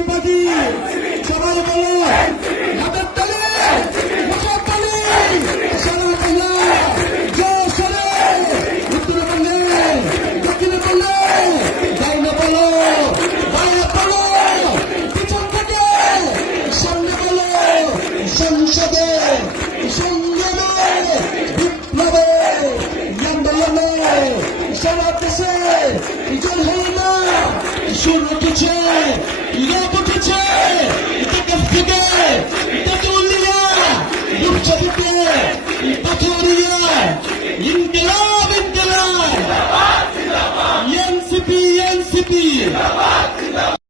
party সবাই বলো হাতের তালি মুখের তালি সারা বাংলা জোরে উত্তরে বললে দক্ষিণে বললে ডাইনে বলো বাইরে বলো পিছন থেকে সামনে বলো সংসদে সংগ্রামে বিপ্লবে আন্দোলনে সারা দেশে জল হল না সুর উঠেছে রব উঠেছে থেকে তেতুলিয়া রূপছবিতে পাথরিয়া ইনকিলাব ইনকিলাব এনসিপি এনসিপি